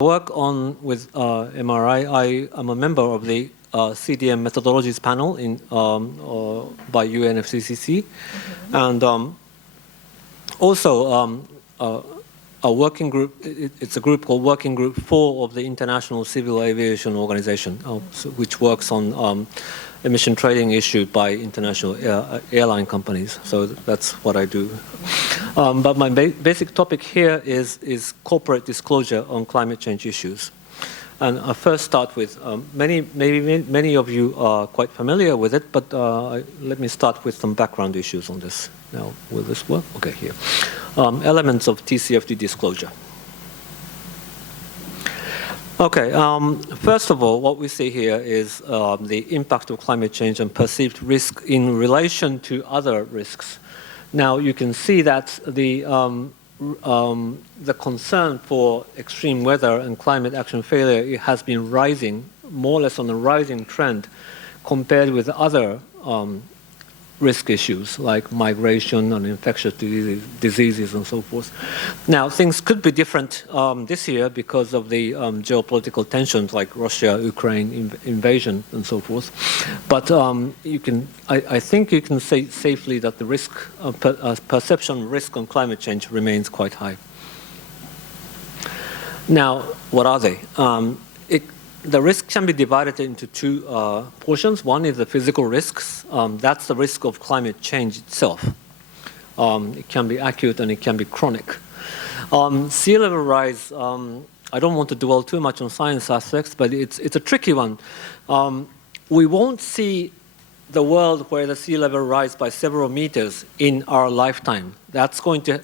work on with MRI. I am a member of the CDM methodologies panel by UNFCCC, and also a working group. It's a group called Working Group 4 of the International Civil Aviation Organization, which works on emission trading issued by international airline companies. So that's what I do. But my basic topic here is corporate disclosure on climate change issues. And I first start with many of you are quite familiar with it, but let me start with some background issues on this. Now, will this work? Okay, here. Elements of TCFD disclosure. Okay, first of all, what we see here is the impact of climate change and perceived risk in relation to other risks. Now, you can see that the concern for extreme weather and climate action failure has been rising, more or less on a rising trend, compared with other risk issues like migration and infectious diseases and so forth. Now, things could be different this year because of the geopolitical tensions like Russia-Ukraine invasion and so forth. But I think you can say safely that the risk, perception risk on climate change remains quite high. Now, what are they? The risk can be divided into two portions. One is the physical risks. That's the risk of climate change itself. It can be acute and it can be chronic. Sea level rise, I don't want to dwell too much on science aspects, but it's a tricky one. We won't see the world where the sea level rise by several meters in our lifetime. That's going to,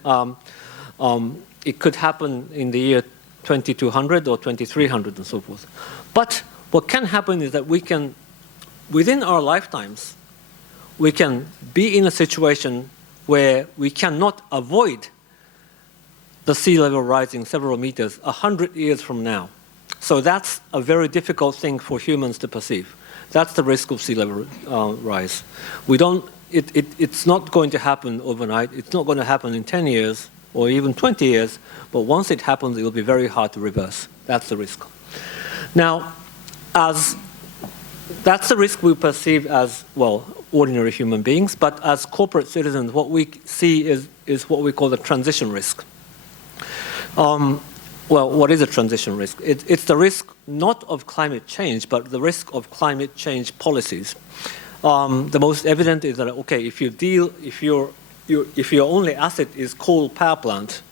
it could happen in the year 2200 or 2300 and so forth. But what can happen is that we can, within our lifetimes, we can be in a situation where we cannot avoid the sea level rising several meters 100 years from now. So that's a very difficult thing for humans to perceive. That's the risk of sea level rise. It's not going to happen overnight. It's not going to happen in 10 years or even 20 years, but once it happens, it will be very hard to reverse. That's the risk. Now, that's the risk we perceive as, well, ordinary human beings, but as corporate citizens, what we see is what we call the transition risk. Well, what is a transition risk? It's the risk not of climate change, but the risk of climate change policies. The most evident is that, okay, if your only asset is coal power plant,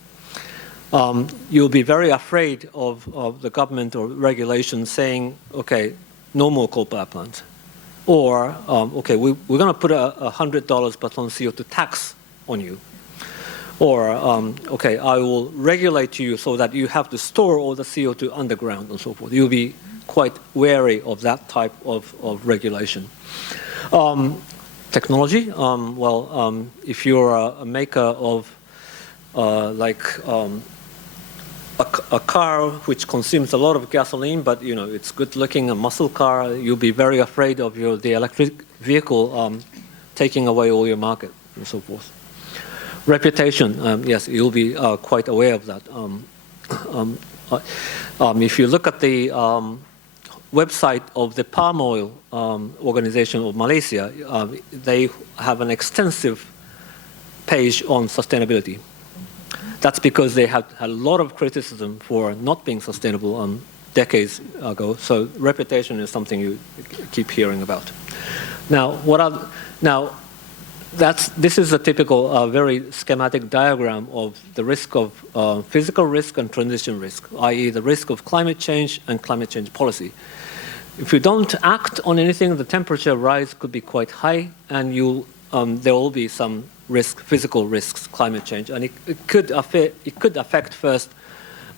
you'll be very afraid of the government or regulation saying, okay, no more coal power plants. Or, okay, we're going to put a $100 per ton CO2 tax on you. Or, okay, I will regulate you so that you have to store all the CO2 underground and so forth. You'll be quite wary of that type of regulation. Technology, well, if you're a maker of a car which consumes a lot of gasoline, but it's good looking, a muscle car, you'll be very afraid of the electric vehicle taking away all your market and so forth. Reputation, yes, you'll be quite aware of that. If you look at the website of the palm oil organization of Malaysia, they have an extensive page on sustainability. That's because they had a lot of criticism for not being sustainable decades ago. So reputation is something you keep hearing about. Now, this is a typical, very schematic diagram of the risk of physical risk and transition risk, i.e. the risk of climate change and climate change policy. If you don't act on anything, the temperature rise could be quite high, and there will be some risk, physical risks, climate change, and it could affect first,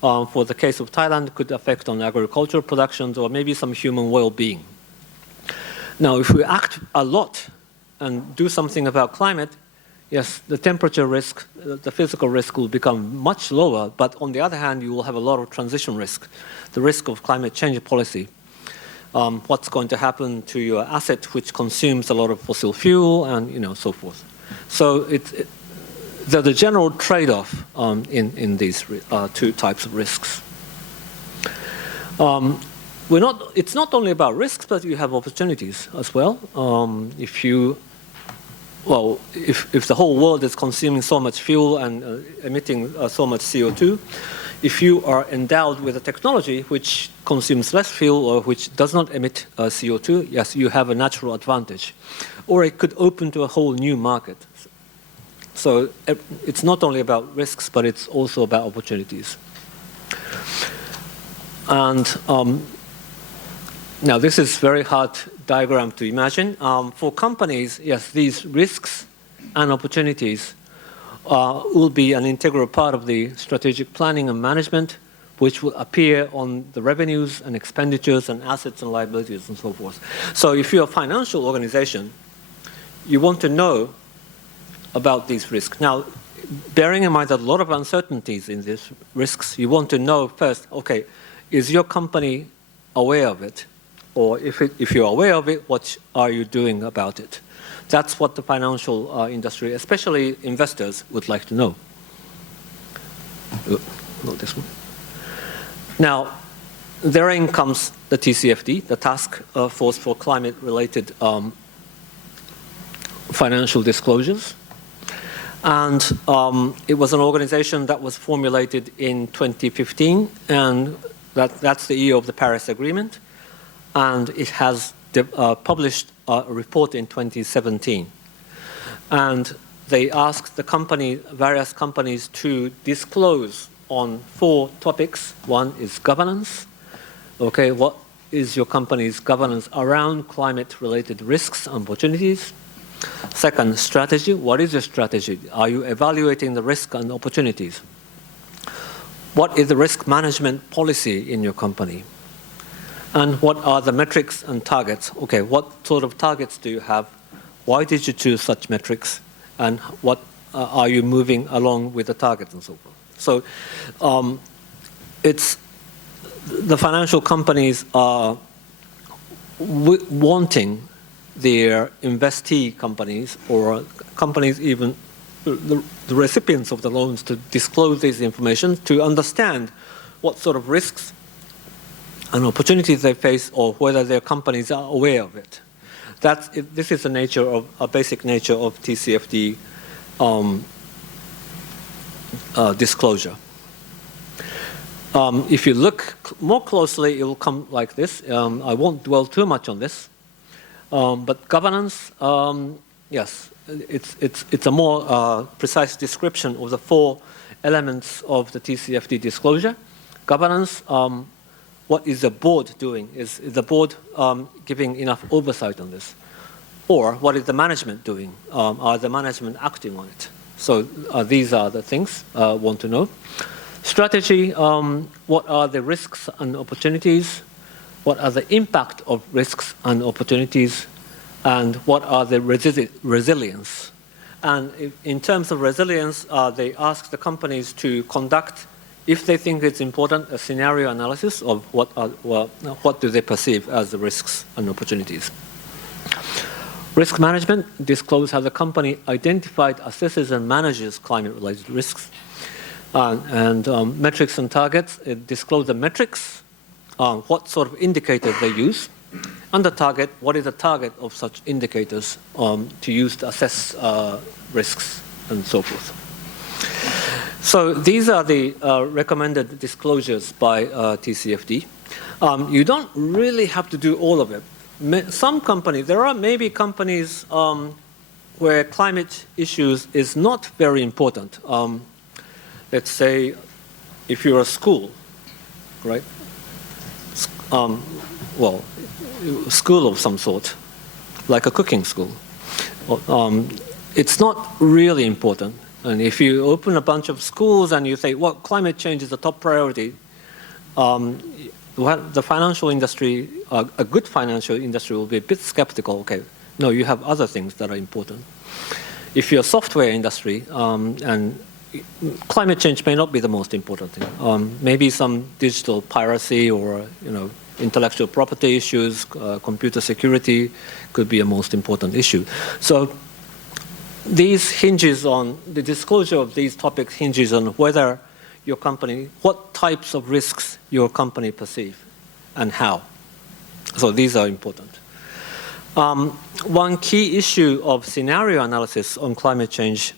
for the case of Thailand, could affect on agricultural productions or maybe some human well-being. Now, if we act a lot and do something about climate, yes, the temperature risk, the physical risk will become much lower, but on the other hand, you will have a lot of transition risk, the risk of climate change policy. What's going to happen to your asset which consumes a lot of fossil fuel and so forth. So there's a general trade-off in these two types of risks. It's not only about risks, but you have opportunities as well. If the whole world is consuming so much fuel and emitting so much CO2, if you are endowed with a technology which consumes less fuel or which does not emit CO2, yes, you have a natural advantage. Or it could open to a whole new market. So it's not only about risks, but it's also about opportunities. And now this is very hard diagram to imagine. For companies, yes, these risks and opportunities will be an integral part of the strategic planning and management, which will appear on the revenues and expenditures and assets and liabilities and so forth. So if you're a financial organization, you want to know about these risks. Now, bearing in mind that a lot of uncertainties in these risks, you want to know first, okay, is your company aware of it? Or if you're aware of it, what are you doing about it? That's what the financial industry, especially investors, would like to know. Not this one. Now, therein comes the TCFD, the Task Force for Climate-Related Financial Disclosures. And it was an organization that was formulated in 2015, and that's the year of the Paris Agreement. And it has published a report in 2017. And they asked the various companies to disclose on 4 topics. One is governance. Okay, what is your company's governance around climate-related risks and opportunities? Second, strategy. What is your strategy? Are you evaluating the risk and opportunities? What is the risk management policy in your company? And what are the metrics and targets? Okay, what sort of targets do you have? Why did you choose such metrics? And what are you moving along with the targets and so forth? So it's the financial companies are wanting their investee companies or companies even the recipients of the loans to disclose this information to understand what sort of risks and opportunities they face or whether their companies are aware of it. This is the nature of a basic nature of TCFD disclosure. If you look more closely, it will come like this. I won't dwell too much on this. But governance, yes, it's a more precise description of the 4 elements of the TCFD disclosure. Governance, what is the board doing? Is the board giving enough oversight on this? Or what is the management doing? Are the management acting on it? So these are the things I want to know. Strategy, what are the risks and opportunities? What are the impact of risks and opportunities? And what are the resilience? And in terms of resilience, they ask the companies to conduct, if they think it's important, a scenario analysis of what do they perceive as the risks and opportunities. Risk management, disclose how the company identified, assesses, and manages climate-related risks. Metrics and targets, disclose the metrics, what sort of indicators they use, and the target, what is the target of such indicators to use to assess risks and so forth. So these are the recommended disclosures by TCFD. You don't really have to do all of it. Some companies, there are maybe companies where climate issues is not very important. Let's say if you're a school, right? Well, school of some sort, like a cooking school. It's not really important. And if you open a bunch of schools and you say, well, climate change is the top priority, the financial industry, a good financial industry will be a bit skeptical. Okay, no, you have other things that are important. If you're a software industry, and climate change may not be the most important thing. Maybe some digital piracy or intellectual property issues, computer security could be a most important issue. So these hinges on, the disclosure of these topics hinges on whether your company, what types of risks your company perceive. and how. So these are important. One key issue of scenario analysis on climate change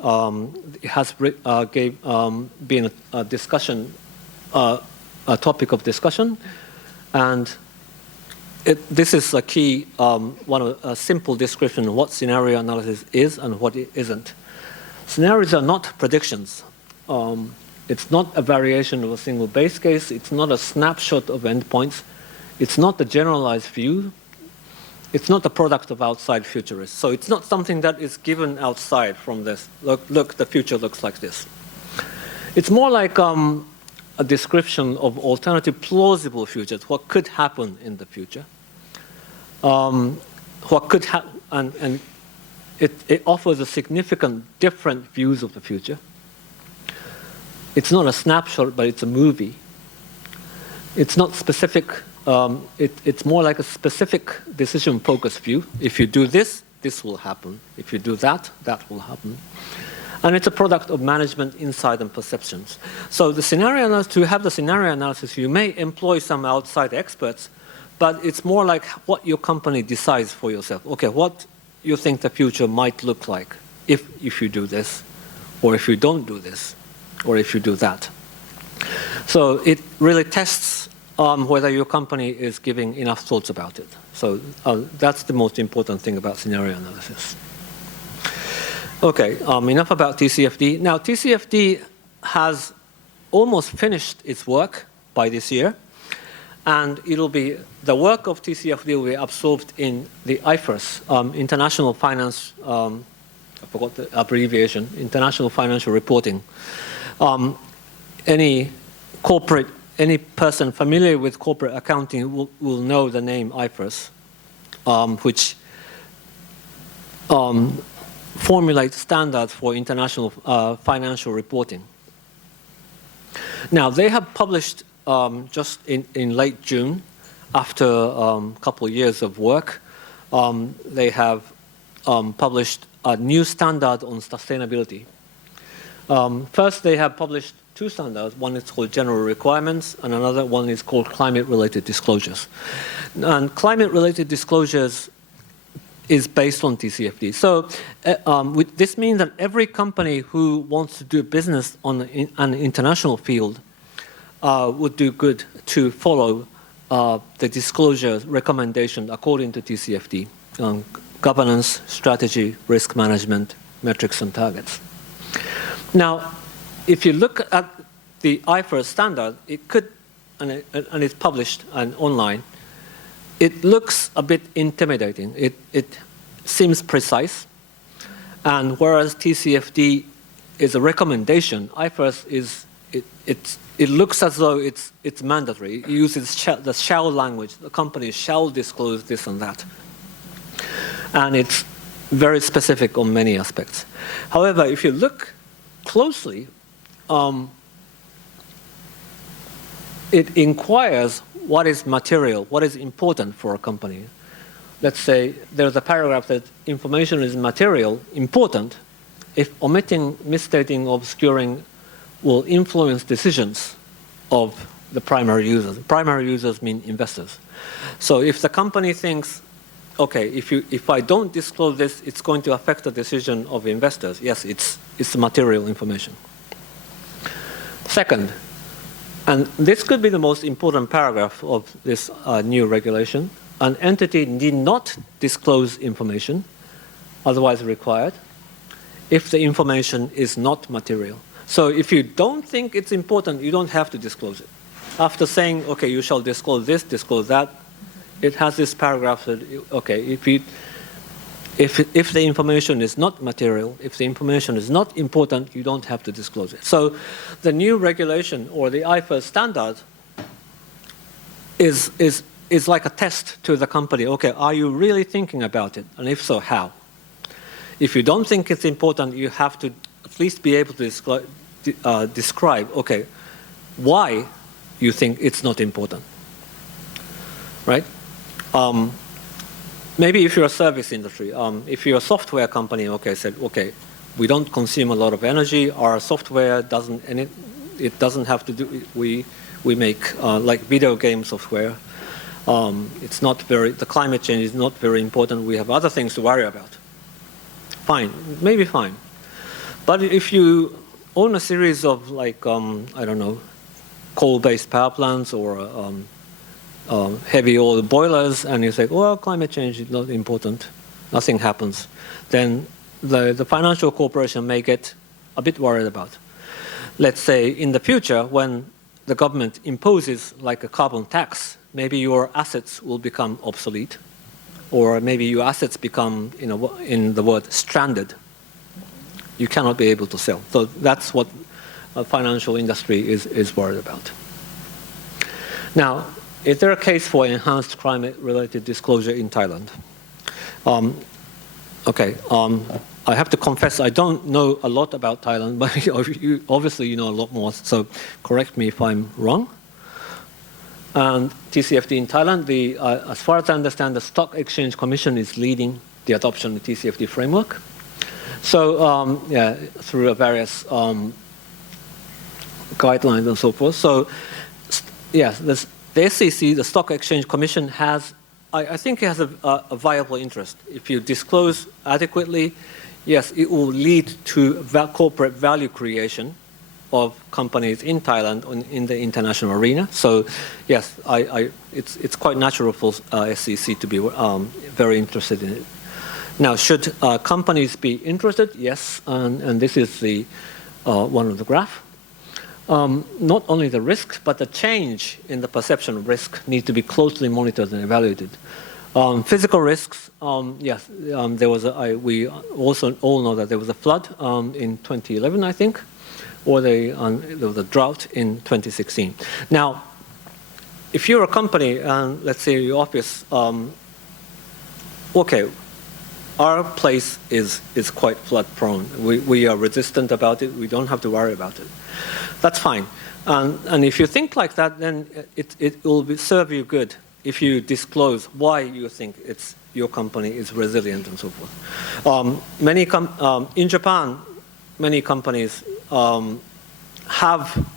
has been a discussion, a topic of discussion, and this is a key, a simple description of what scenario analysis is and what it isn't. Scenarios are not predictions. It's not a variation of a single base case. It's not a snapshot of endpoints. It's not the generalized view. It's not the product of outside futurists. So it's not something that is given outside from this. Look, the future looks like this. It's more like a description of alternative plausible futures, what could happen in the future. What could happen, and it offers a significant different views of the future. It's not a snapshot, but it's a movie. It's not specific. It's more like a specific decision-focused view. If you do this, this will happen. If you do that, that will happen. And it's a product of management insight and perceptions. So the scenario analysis, to have the scenario analysis, you may employ some outside experts, but it's more like what your company decides for yourself. Okay, what you think the future might look like if you do this, or if you don't do this, or if you do that. So it really tests whether your company is giving enough thoughts about it. So that's the most important thing about scenario analysis. Okay, enough about TCFD. Now, TCFD has almost finished its work by this year, and it'll be, the work of TCFD will be absorbed in the IFRS, International Finance, I forgot the abbreviation, International Financial Reporting. Any person familiar with corporate accounting will know the name IFRS, which formulates standards for international financial reporting. Now, they have published just in late June, after a couple of years of work, they have published a new standard on sustainability. First, they have published two standards. One is called general requirements, and another one is called climate-related disclosures. And climate-related disclosures is based on TCFD. So this means that every company who wants to do business on an international field would do good to follow the disclosure recommendation according to TCFD, governance, strategy, risk management, metrics and targets. Now, if you look at the IFRS standard, it could, and it's published and online, it looks a bit intimidating. It seems precise, and whereas TCFD is a recommendation, IFRS is it looks as though it's mandatory. It uses the shall language. The company shall disclose this and that, and it's very specific on many aspects. However, if you look closely, it inquires what is material, what is important for a company. Let's say there's a paragraph that information is material, important, if omitting, misstating, obscuring will influence decisions of the primary users. Primary users mean investors. So if the company thinks, okay, if I don't disclose this, it's going to affect the decision of investors, yes, it's material information. Second, and this could be the most important paragraph of this new regulation, an entity need not disclose information otherwise required if the information is not material. So if you don't think it's important, you don't have to disclose it. After saying, okay, you shall disclose this, disclose that, it has this paragraph that, okay, if the information is not material, if the information is not important, you don't have to disclose it. So the new regulation, or the IFRS standard, is like a test to the company. Okay, are you really thinking about it? And if so, how? If you don't think it's important, you have to at least be able to describe, okay, why you think it's not important, right? Maybe if you're a service industry, if you're a software company, okay, said, okay, we don't consume a lot of energy, our software doesn't have to do, we make like video game software, The climate change is not very important. We have other things to worry about. Fine, maybe fine. But if you own a series of like, I don't know, coal-based power plants or heavy oil boilers, and you say, well, climate change is not important, nothing happens, then the financial corporation may get a bit worried about. Let's say in the future, when the government imposes like a carbon tax, maybe your assets will become obsolete, or maybe your assets become, in the word, stranded. You cannot be able to sell. So that's what a financial industry is worried about. Now, is there a case for enhanced climate-related disclosure in Thailand? I have to confess I don't know a lot about Thailand, but obviously you know a lot more, so correct me if I'm wrong. And TCFD in Thailand, as far as I understand, the Stock Exchange Commission is leading the adoption of the TCFD framework. So through various guidelines and so forth. So yes, the SEC, the Stock Exchange Commission, has, I think it has a viable interest. If you disclose adequately, yes, it will lead to corporate value creation of companies in Thailand in the international arena. So yes, it's quite natural for SEC to be very interested in it. Now, should companies be interested? Yes, and this is the one of the graph. Not only the risk, but the change in the perception of risk need to be closely monitored and evaluated. Physical risks, yes, there was we also all know that there was a flood in 2011, I think, or there was a drought in 2016. Now, if you're a company, and let's say your office, okay, our place is quite flood prone. We are resistant about it. We don't have to worry about it. That's fine. And if you think like that, then it will serve you good if you disclose why you think your company is resilient and so forth. In Japan, many companies have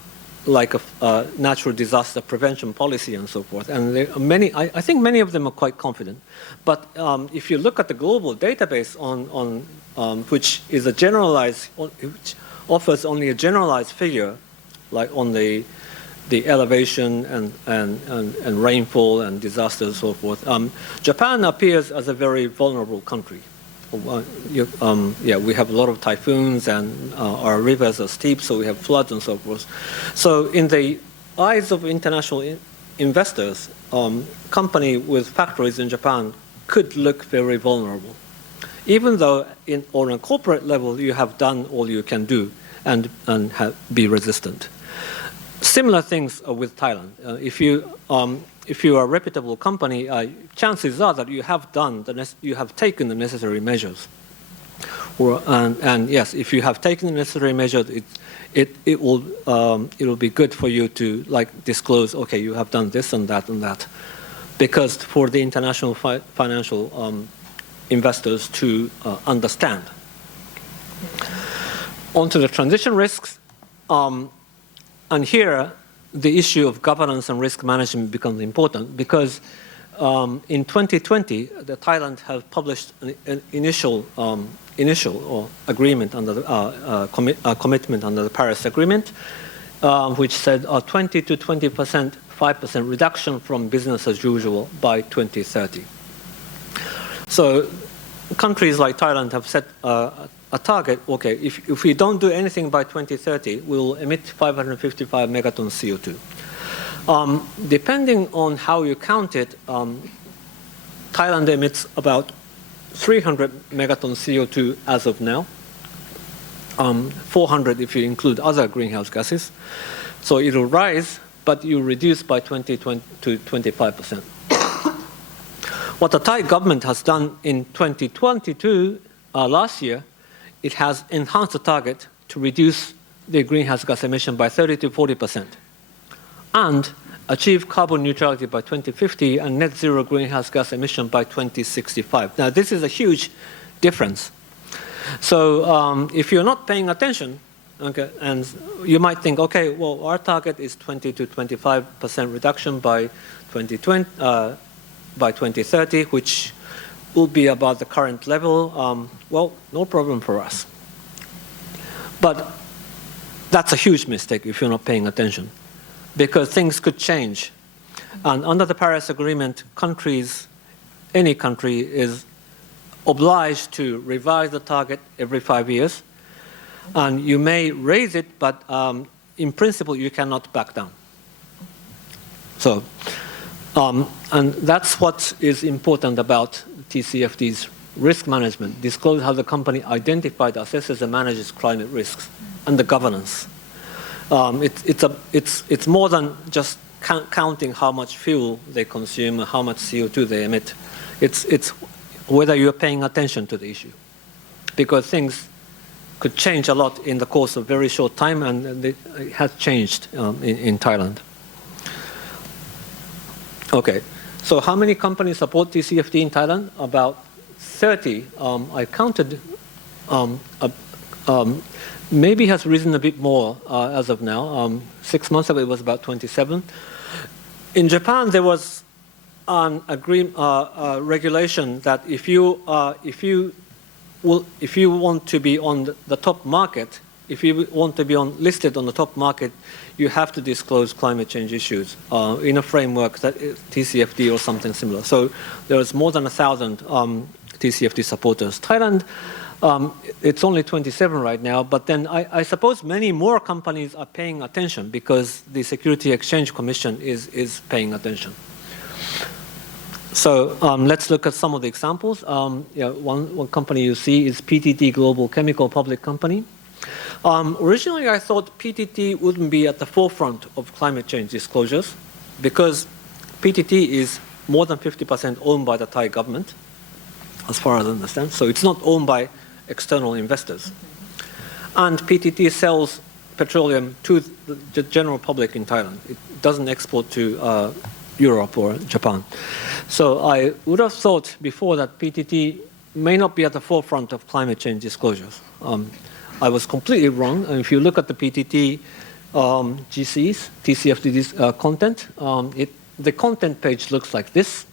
like a natural disaster prevention policy and so forth. And there are I think many of them are quite confident. But if you look at the global database which is a generalized, which offers only a generalized figure, like on the elevation and rainfall and disasters and so forth, Japan appears as a very vulnerable country. We have a lot of typhoons, and our rivers are steep, so we have floods and so forth. So in the eyes of international investors, company with factories in Japan could look very vulnerable, even though on a corporate level you have done all you can do and be resistant. Similar things with Thailand. If you are a reputable company, chances are that you have taken the necessary measures. And yes, if you have taken the necessary measures, it will be good for you to disclose. Okay, you have done this and that and that, because for the international financial investors to understand. On to the transition risks. And here, the issue of governance and risk management becomes important, because in 2020, Thailand has published an initial agreement under commitment under the Paris Agreement, which said 20 to 5% reduction from business as usual by 2030. So countries like Thailand have set a target. Okay, if we don't do anything by 2030, we will emit 555 megatons CO2. Depending on how you count it, Thailand emits about 300 megatons CO2 as of now, 400 if you include other greenhouse gases. So it will rise, but you reduce by 20 to 25%. What the Thai government has done in 2022, last year, it has enhanced the target to reduce the greenhouse gas emission by 30 to 40%, and achieve carbon neutrality by 2050 and net zero greenhouse gas emission by 2065. Now, this is a huge difference. So if you're not paying attention, okay, and you might think, okay, well, our target is 20 to 25% reduction by 2020, by 2030, which will be about the current level. Well, no problem for us. But that's a huge mistake if you're not paying attention, because things could change. And under the Paris Agreement, countries, any country is obliged to revise the target every 5 years. And you may raise it, but in principle, you cannot back down. So, and that's what is important about TCFD's risk management. Disclose how the company identified, assesses, and manages climate risks, and the governance. It's more than just counting how much fuel they consume, how much CO2 they emit. It's whether you're paying attention to the issue, because things could change a lot in the course of very short time, and it has changed in Thailand. Okay, so how many companies support TCFD in Thailand? About 30. I counted, maybe has risen a bit more as of now. 6 months ago, it was about 27. In Japan, there was an regulation that if you want to be on the top market, if you want to be listed on the top market, you have to disclose climate change issues in a framework that is TCFD or something similar. So there's more than 1,000 TCFD supporters. Thailand, it's only 27 right now, but then I suppose many more companies are paying attention because the Security Exchange Commission is paying attention. So let's look at some of the examples. One company you see is PTT Global Chemical Public Company. Originally, I thought PTT wouldn't be at the forefront of climate change disclosures because PTT is more than 50% owned by the Thai government, as far as I understand. So it's not owned by external investors. And PTT sells petroleum to the general public in Thailand. It doesn't export to Europe or Japan. So I would have thought before that PTT may not be at the forefront of climate change disclosures. I was completely wrong. And if you look at the PTT GCs, TCFD's content, the content page looks like this.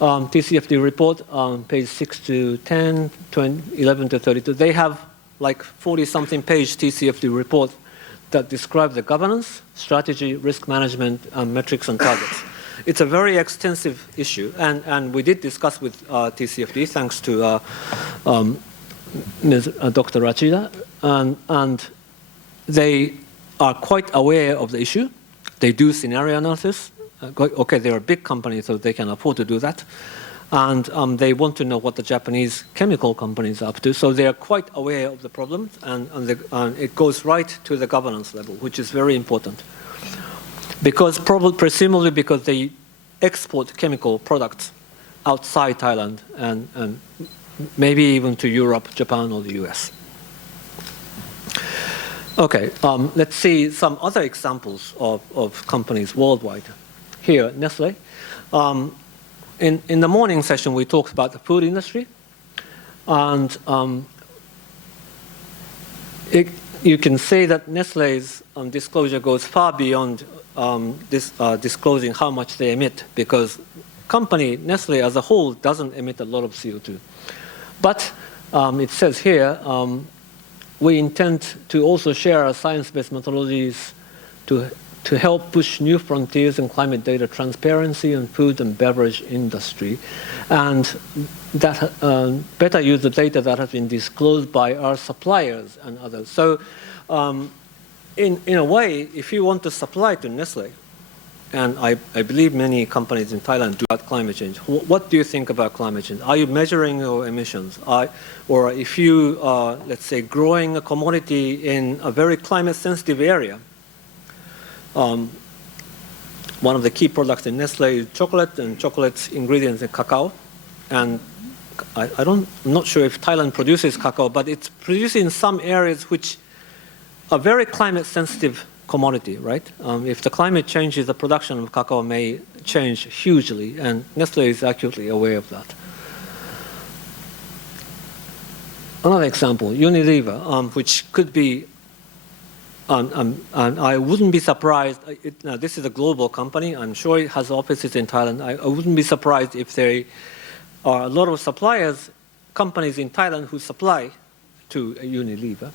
TCFD report on page 6 to 10, 20, 11 to 32. They have like 40-something page TCFD report that describe the governance, strategy, risk management, metrics and targets. It's a very extensive issue, and we did discuss with TCFD, thanks to Dr. Rachida, and they are quite aware of the issue. They do scenario analysis. Okay, they're a big company, so they can afford to do that. And they want to know what the Japanese chemical companies are up to. So they are quite aware of the problems, and it goes right to the governance level, which is very important. Because presumably because they export chemical products outside Thailand and maybe even to Europe, Japan, or the US. Okay, let's see some other examples of companies worldwide. Here, Nestle. In the morning session, we talked about the food industry. And you can say that Nestle's disclosure goes far beyond disclosing how much they emit, because company, Nestle as a whole, doesn't emit a lot of CO2. But it says here, we intend to also share our science-based methodologies to help push new frontiers in climate data transparency in food and beverage industry, and that better use the data that has been disclosed by our suppliers and others. So in a way, if you want to supply to Nestle, and I believe many companies in Thailand do about climate change, what do you think about climate change? Are you measuring your emissions? Or if you are, let's say, growing a commodity in a very climate-sensitive area, one of the key products in Nestle is chocolate, and chocolate ingredients are cacao. And I'm not sure if Thailand produces cacao, but it's produced in some areas which are very climate-sensitive commodity, right? If the climate changes, the production of cacao may change hugely, and Nestle is acutely aware of that. Another example, Unilever, which could be and I wouldn't be surprised, now this is a global company, I'm sure it has offices in Thailand. I wouldn't be surprised if there are a lot of suppliers, companies in Thailand who supply to Unilever.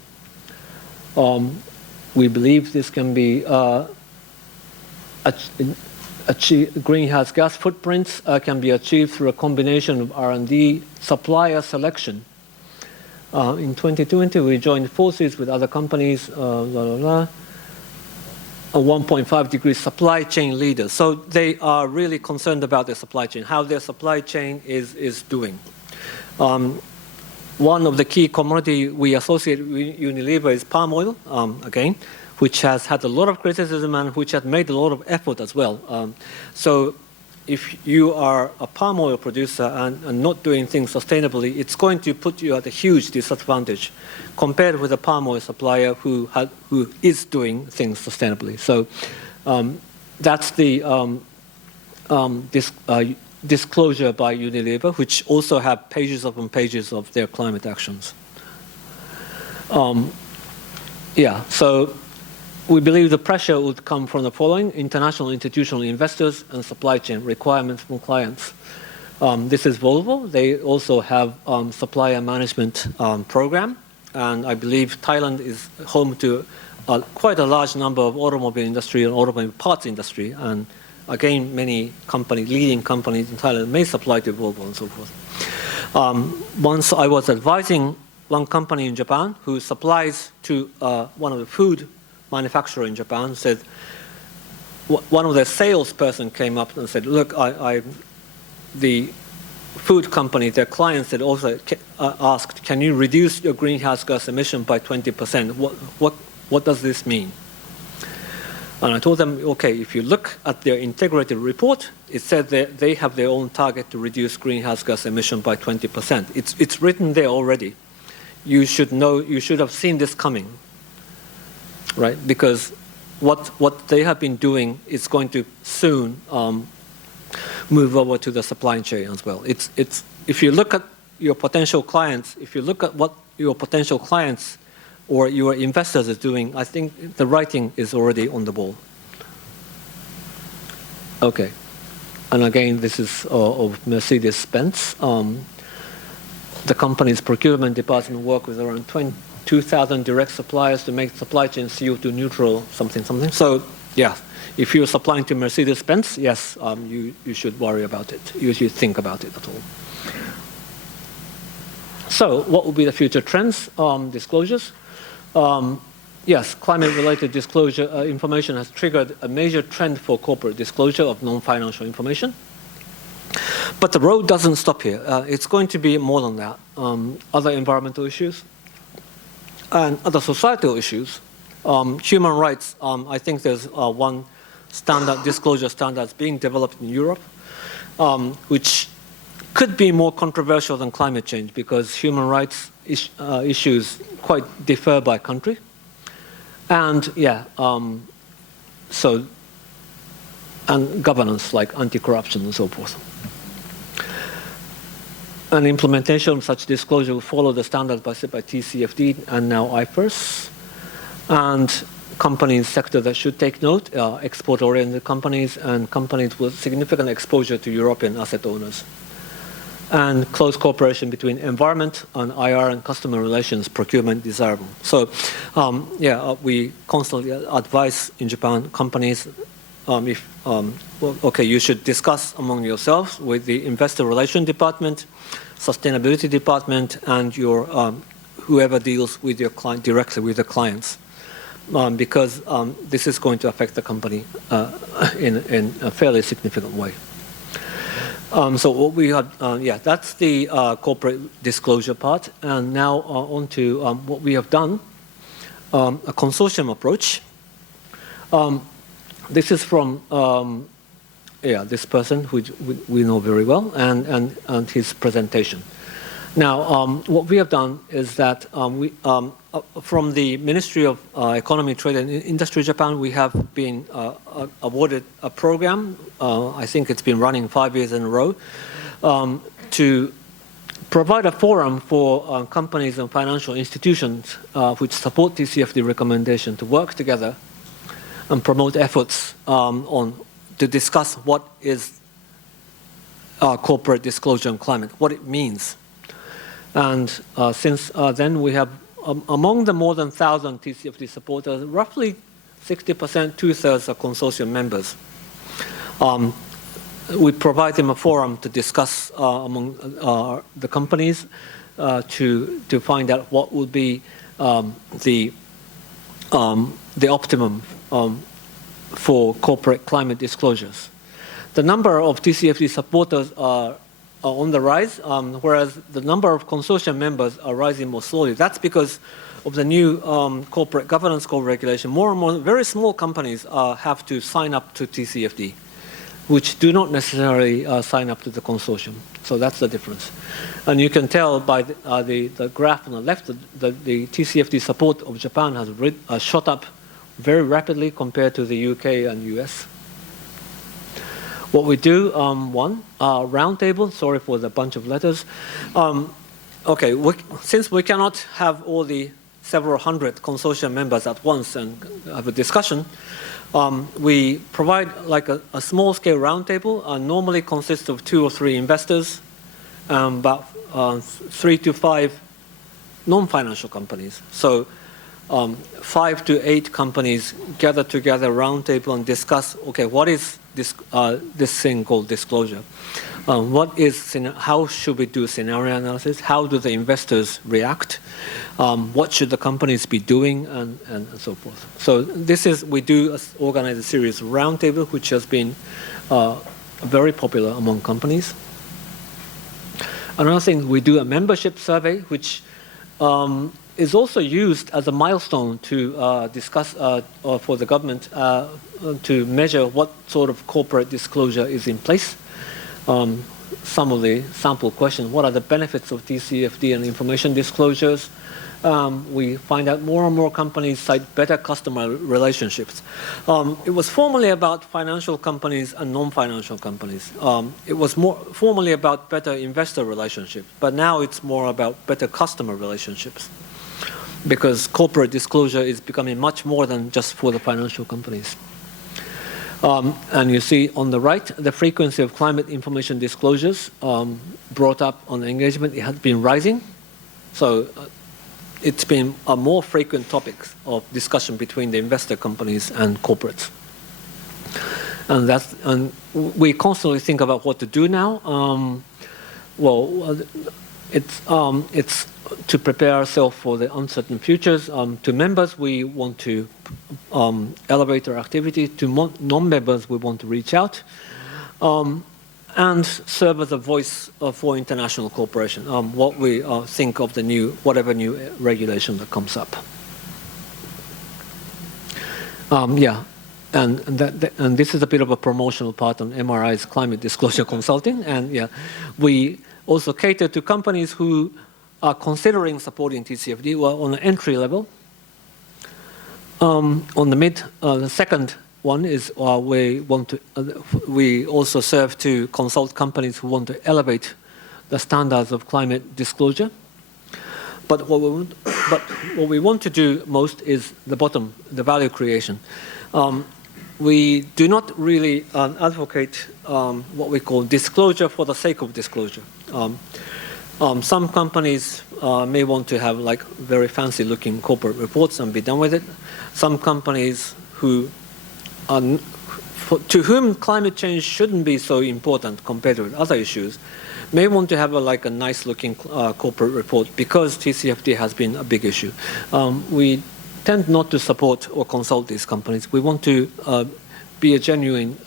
We believe this can be greenhouse gas footprints can be achieved through a combination of R&D, supplier selection. In 2020, we joined forces with other companies, a 1.5 degree supply chain leaders. So they are really concerned about their supply chain, how their supply chain is doing. One of the key commodity we associate with Unilever is palm oil, again, which has had a lot of criticism and which has made a lot of effort as well. So if you are a palm oil producer and not doing things sustainably, it's going to put you at a huge disadvantage compared with a palm oil supplier who is doing things sustainably. So that's the disclosure by Unilever, which also have pages upon pages of their climate actions. So we believe the pressure would come from the following: international institutional investors and supply chain requirements from clients. This is Volvo. They also have supplier management program, and I believe Thailand is home to quite a large number of automobile industry and automobile parts industry, and again, many companies, leading companies in Thailand may supply to Volvo and so forth. Once I was advising one company in Japan who supplies to one of the food manufacturer in Japan, said, one of their salesperson came up and said, look, the food company, their clients had also asked, can you reduce your greenhouse gas emission by 20%? What does this mean? And I told them, okay, if you look at their integrated report, it said that they have their own target to reduce greenhouse gas emission by 20%. It's written there already. You should know, you should have seen this coming. Right, because what they have been doing is going to soon move over to the supply chain as well. If you look at your potential clients, if you look at what your potential clients or your investors are doing, I think the writing is already on the wall. Okay, and again, this is of Mercedes-Benz. The company's procurement department work with around 2,000 direct suppliers to make supply chain CO2 neutral, something. So, yeah, if you're supplying to Mercedes-Benz, yes, you should worry about it. You should think about it at all. So, what will be the future trends? Disclosures. Yes, climate-related disclosure information has triggered a major trend for corporate disclosure of non-financial information. But the road doesn't stop here. It's going to be more than that. Other environmental issues and other societal issues. Human rights, I think there's one standard disclosure standards being developed in Europe, which could be more controversial than climate change because human rights issues quite differ by country. And and governance like anti-corruption and so forth. And implementation of such disclosure will follow the standards set by TCFD and now IFRS. And companies sector that should take note are export-oriented companies and companies with significant exposure to European asset owners. And close cooperation between environment and IR and customer relations procurement desirable. So, we constantly advise in Japan companies you should discuss among yourselves with the investor relation department, sustainability department, and your whoever deals with your client directly with the clients, because this is going to affect the company in a fairly significant way. So what we have, that's the corporate disclosure part, and now on to what we have done, a consortium approach. This is from this person who we know very well, and his presentation. Now, what we have done is that from the Ministry of Economy, Trade and Industry Japan, we have been awarded a program. I think it's been running 5 years in a row to provide a forum for companies and financial institutions which support TCFD recommendation to work together and promote efforts to discuss what is corporate disclosure on climate, what it means. And since then, we have, among the more than 1,000 TCFD supporters, roughly 60%, two-thirds are consortium members. We provide them a forum to discuss among the companies to find out what would be the optimum for corporate climate disclosures. The number of TCFD supporters are on the rise, whereas the number of consortium members are rising more slowly. That's because of the new corporate governance code regulation. More and more very small companies have to sign up to TCFD, which do not necessarily sign up to the consortium. So that's the difference. And you can tell by the graph on the left that the TCFD support of Japan has shot up very rapidly compared to the UK and US. What we do, one, roundtable, sorry for the bunch of letters. Okay, since we cannot have all the several hundred consortium members at once and have a discussion, we provide like a small-scale roundtable, normally consists of 2 or 3 investors, about 3 to 5 non-financial companies. So 5 to 8 companies gather together, roundtable, and discuss, okay, what is this thing called disclosure? How should we do scenario analysis? How do the investors react? What should the companies be doing, and so forth. So we do organize a series of roundtable, which has been very popular among companies. Another thing, we do a membership survey, which is also used as a milestone to discuss for the government to measure what sort of corporate disclosure is in place. Some of the sample questions, what are the benefits of TCFD and information disclosures? We find out more and more companies cite better customer relationships. It was formerly about financial companies and non-financial companies. It was more formerly about better investor relationships, but now it's more about better customer relationships, because corporate disclosure is becoming much more than just for the financial companies. And you see on the right, the frequency of climate information disclosures brought up on engagement. It has been rising. So it's been a more frequent topic of discussion between the investor companies and corporates. And we constantly think about what to do now. It's to prepare ourselves for the uncertain futures. To members, we want to elevate our activity. To non-members, we want to reach out and serve as a voice for international cooperation. What we think of whatever new regulation that comes up. And this is a bit of a promotional part on MRI's climate disclosure consulting. And we also cater to companies who are considering supporting TCFD on an entry level. On the second one is we also serve to consult companies who want to elevate the standards of climate disclosure. But what we want to do most is the bottom, the value creation. We do not really advocate what we call disclosure for the sake of disclosure. Some companies may want to have like very fancy looking corporate reports and be done with it. Some companies to whom climate change shouldn't be so important compared with other issues may want to have a nice looking corporate report because TCFD has been a big issue. We tend not to support or consult these companies. We want to be a genuine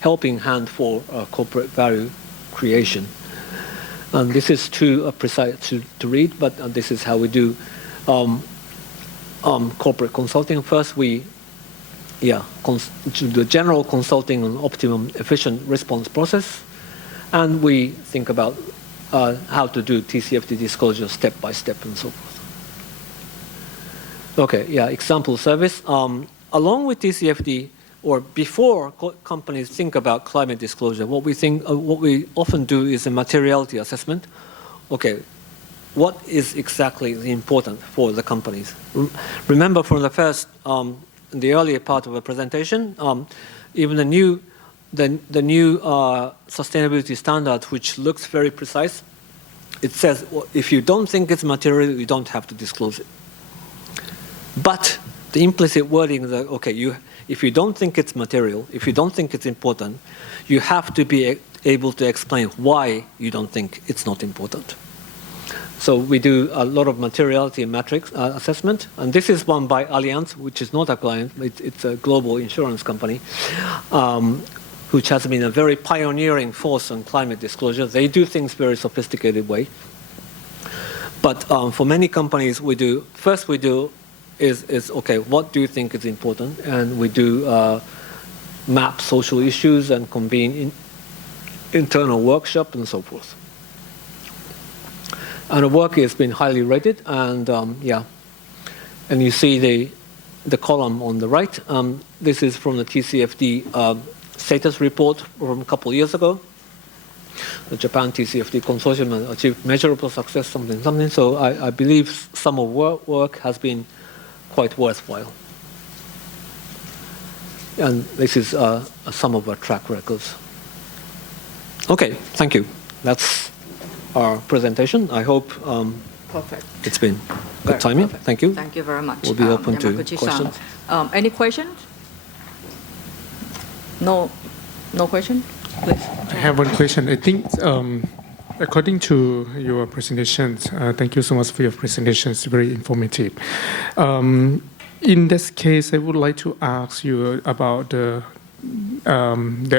helping hand for corporate value creation. And this is too precise to read, but this is how we do corporate consulting. First, we do the general consulting on optimum efficient response process, and we think about how to do TCFD disclosure step by step and so forth. Okay, example service. Along with TCFD, or before companies think about climate disclosure, what we often do is a materiality assessment okay, what is exactly important for the companies? Remember from the first, the earlier part of the presentation, even the new sustainability standard, which looks very precise, it says, well, if you don't think it's material, you don't have to disclose it. But the implicit wording is that, okay, if you don't think it's material, if you don't think it's important, you have to be able to explain why you don't think it's not important. So we do a lot of materiality matrix assessment, and this is one by Allianz, which is not a client, it's a global insurance company, which has been a very pioneering force on climate disclosure. They do things very sophisticated way. But for many companies, first we do is okay, what do you think is important? And we do map social issues and convene internal workshop and so forth. And the work has been highly rated, and yeah. And you see the column on the right. This is from the TCFD status report from a couple of years ago. The Japan TCFD consortium achieved measurable success, something. So I believe some of work has been quite worthwhile. And this is some of our track records. Okay, thank you. That's our presentation. I hope Perfect. It's been good timing. Perfect. Thank you. Thank you very much. We'll be open to Yamaguchi-san. questions. Any questions? No question? Please. I have one question. I think according to your presentations, thank you so much for your presentation. It's very informative. In this case, I would like to ask you about the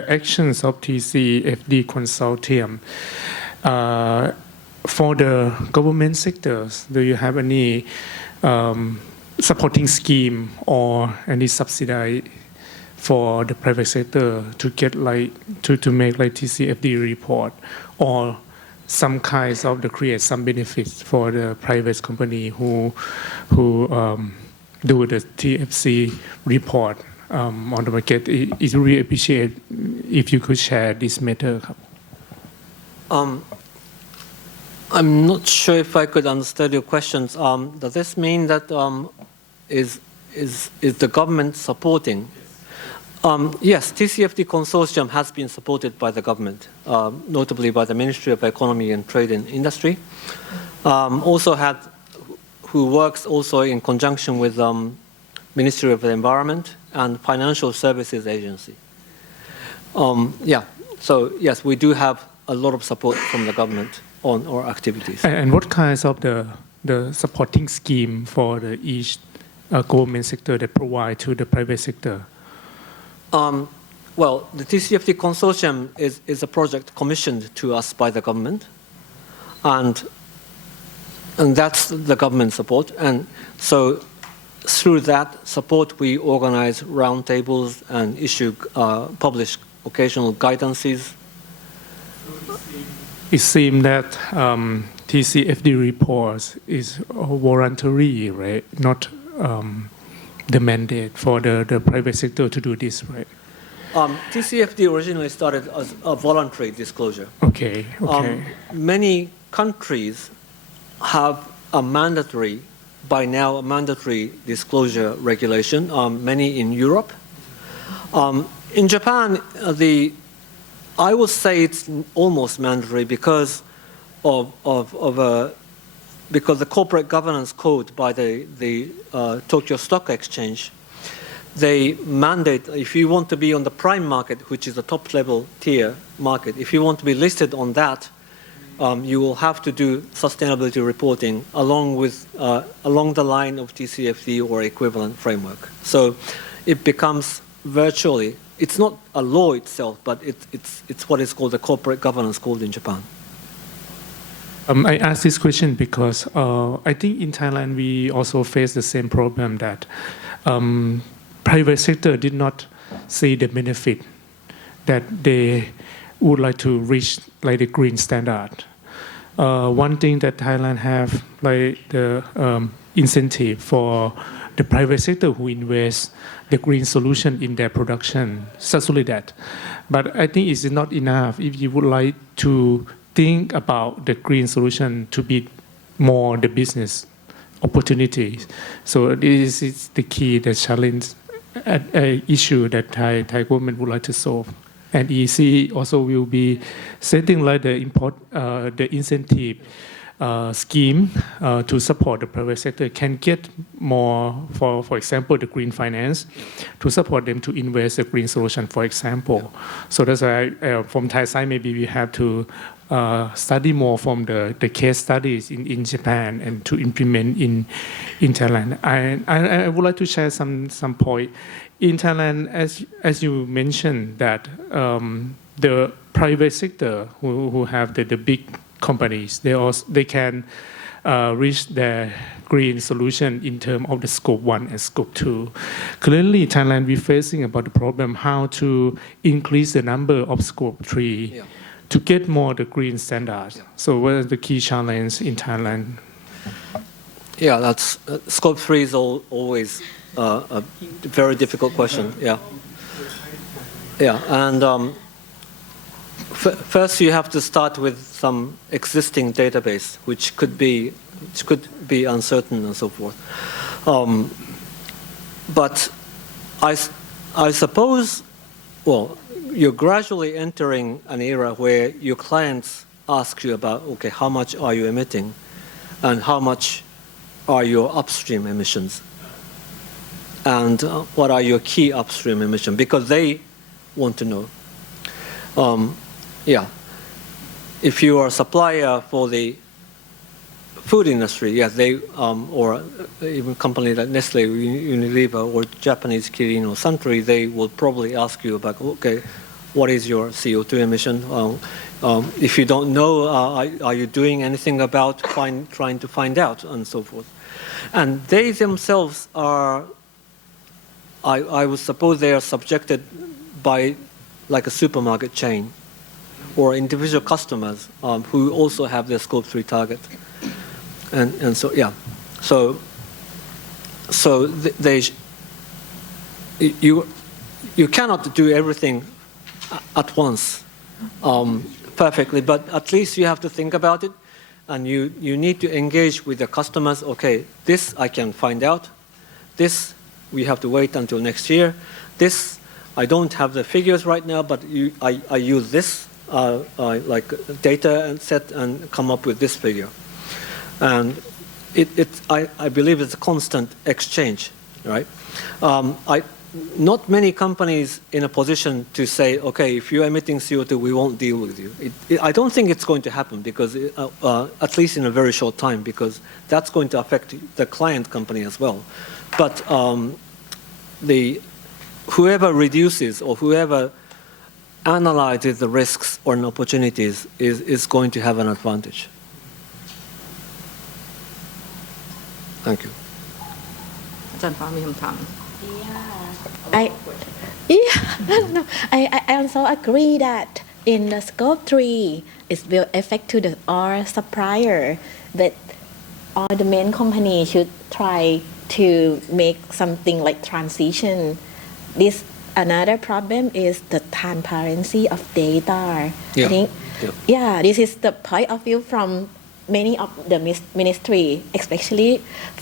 actions of TCFD consortium. For the government sectors, do you have any supporting scheme or any subsidy for the private sector to get to make TCFD report, or some kinds of create some benefits for the private company who do the TFC report on the market? It's really appreciate if you could share this matter. I'm not sure if I could understand your questions. Does this mean that is the government supporting? Yes, TCFD consortium has been supported by the government, notably by the Ministry of Economy and Trade and Industry. Who works also in conjunction with Ministry of the Environment and Financial Services Agency. Yeah, so yes, we do have a lot of support from the government on our activities. And what kinds of the supporting scheme for each government sector that provide to the private sector? Well, the TCFD consortium is a project commissioned to us by the government, and that's the government support. And so through that support, we organize roundtables and publish occasional guidances. It seems that TCFD reports is voluntary, right? Not the mandate for the private sector to do this, right? TCFD originally started as a voluntary disclosure. Okay. Many countries have a mandatory disclosure regulation, many in Europe. In Japan, I would say it's almost mandatory because because the corporate governance code by the Tokyo Stock Exchange, they mandate if you want to be on the prime market, which is the top level tier market, if you want to be listed on that, you will have to do sustainability reporting along the line of TCFD or equivalent framework. So it becomes virtually, it's not a law itself, but it's what is called the corporate governance code in Japan. I ask this question because I think in Thailand we also face the same problem that private sector did not see the benefit that they would like to reach the green standard. One thing that Thailand have the incentive for the private sector who invest the green solution in their production, certainly that. But I think it's not enough if you would like to think about the green solution to be more the business opportunities. So this is the key, the challenge, issue that Thai government would like to solve. And EC also will be setting like the incentive scheme to support the private sector can get more, for example, the green finance to support them to invest a green solution, for example. So that's why from Thai side, maybe we have to study more from the case studies in Japan and to implement in Thailand. I would like to share some point. In Thailand, as you mentioned, that the private sector who have the big companies, they can reach their green solution in terms of the scope 1 and scope 2. Currently, Thailand, we're facing about the problem how to increase the number of scope 3 to get more the green standards. So what are the key challenges in Thailand? Yeah, that's scope 3 is always a very difficult question. And first you have to start with some existing database, which could be uncertain and so forth. But I suppose, well, you're gradually entering an era where your clients ask you about, okay, how much are you emitting, and how much are your upstream emissions, and what are your key upstream emissions, because they want to know. If you are a supplier for the food industry, they or even company like Nestle, Unilever, or Japanese Kirin or Suntory, they will probably ask you about, okay, what is your CO2 emission? If you don't know, are you doing anything about trying to find out, and so forth. And they themselves are, I would suppose they are subjected by like a supermarket chain or individual customers who also have their scope 3 target. And so, you cannot do everything at once perfectly, but at least you have to think about it, and you need to engage with the customers. Okay, this I can find out. This we have to wait until next year. This I don't have the figures right now, but I use this like data and set and come up with this figure. And I believe it's a constant exchange, right? Not many companies in a position to say, okay, if you're emitting CO2, we won't deal with you. I don't think it's going to happen, because at least in a very short time, because that's going to affect the client company as well. But whoever reduces or whoever analyzes the risks or opportunities is going to have an advantage. Thank you. อาจารย์ฟ้ามีคำถาม I also agree that in the scope 3 it will affect to the all supplier, but all the main company should try to make something like transition. This another problem is the transparency of data. I think this is the point of view from many of the ministry, especially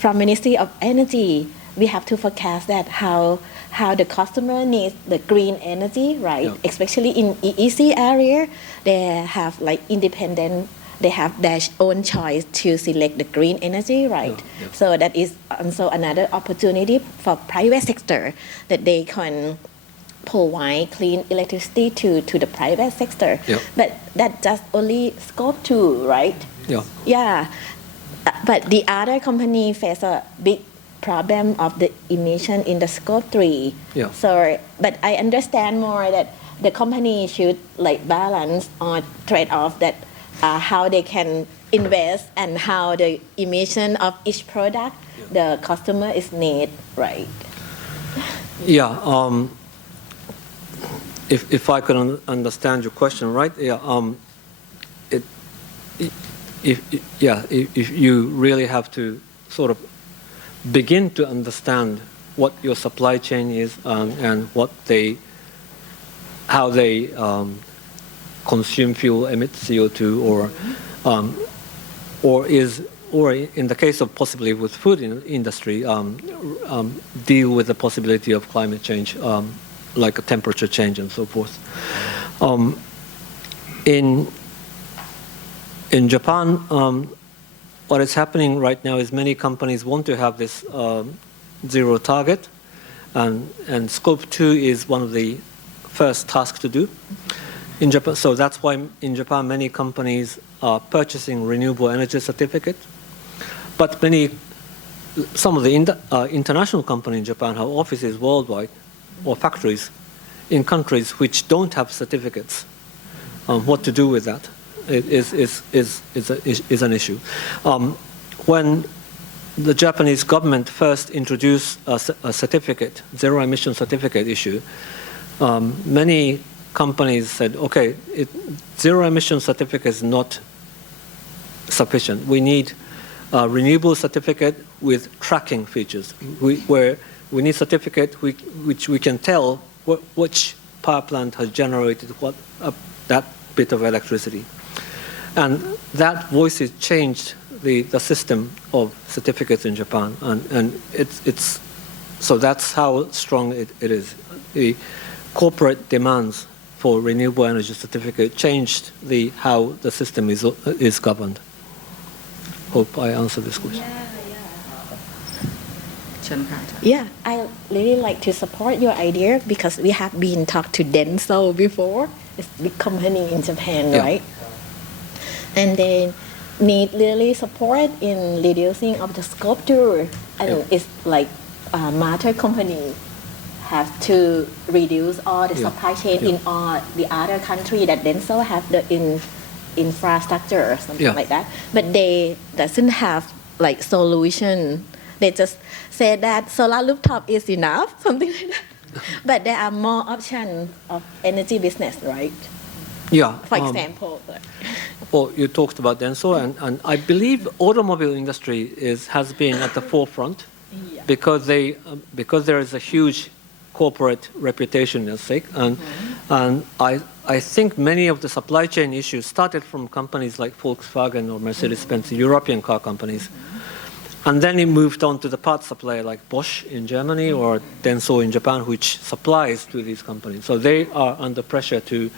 from Ministry of Energy. We have to forecast that how the customer needs the green energy, right? Especially in EEC area, they have like independent, they have their own choice to select the green energy, right? So that is also another opportunity for private sector, that they can provide clean electricity to the private sector. But that just only scope 2, right? But the other company face a big problem of the emission in the scope 3. So, but I understand more that the company should like balance or trade off that how they can invest and how the emission of each product the customer is need, right? If I can understand your question right, if you really have to sort of begin to understand what your supply chain is and how they consume fuel, emit CO2, or in the case of possibly with food industry, deal with the possibility of climate change, like a temperature change and so forth. In Japan, what is happening right now is many companies want to have this zero target, and scope 2 is one of the first tasks to do. In Japan, so that's why in Japan many companies are purchasing renewable energy certificate. But some of the international companies in Japan have offices worldwide or factories in countries which don't have certificates. What to do with that is an issue. When the Japanese government first introduced a certificate, zero emission certificate issue, many companies said, okay, zero emission certificate is not sufficient. We need a renewable certificate with tracking features, where we need certificate which we can tell which power plant has generated that bit of electricity. And that voice changed the system of certificates in Japan, and so that's how strong it is. The corporate demands for renewable energy certificate changed how the system is governed. Hope I answered this question. เชิญค่ะ Yeah, I really like to support your idea because we have been talked to Denso before. It's a big company in Japan, Yeah. right? And they need really support in reducing of the scope 2. And it's like mother company have to reduce all the supply chain in all the other country that Denso have the infrastructure or something like that. But they doesn't have like solution. They just say that solar rooftop is enough, something like that. But there are more options of energy business, right? Yeah. For example. Well, you talked about Denso, and I believe automobile industry has been at the forefront because there is a huge corporate reputation at stake, and I think many of the supply chain issues started from companies like Volkswagen or Mercedes-Benz, European car companies. And then it moved on to the part supplier like Bosch in Germany or Denso in Japan, which supplies to these companies. So they are under pressure to,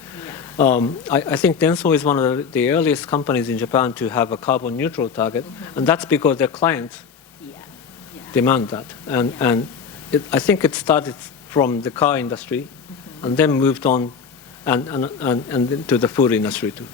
I think Denso is one of the earliest companies in Japan to have a carbon neutral target, and that's because their clients demand that. And I think it started from the car industry and then moved on and to the food industry too.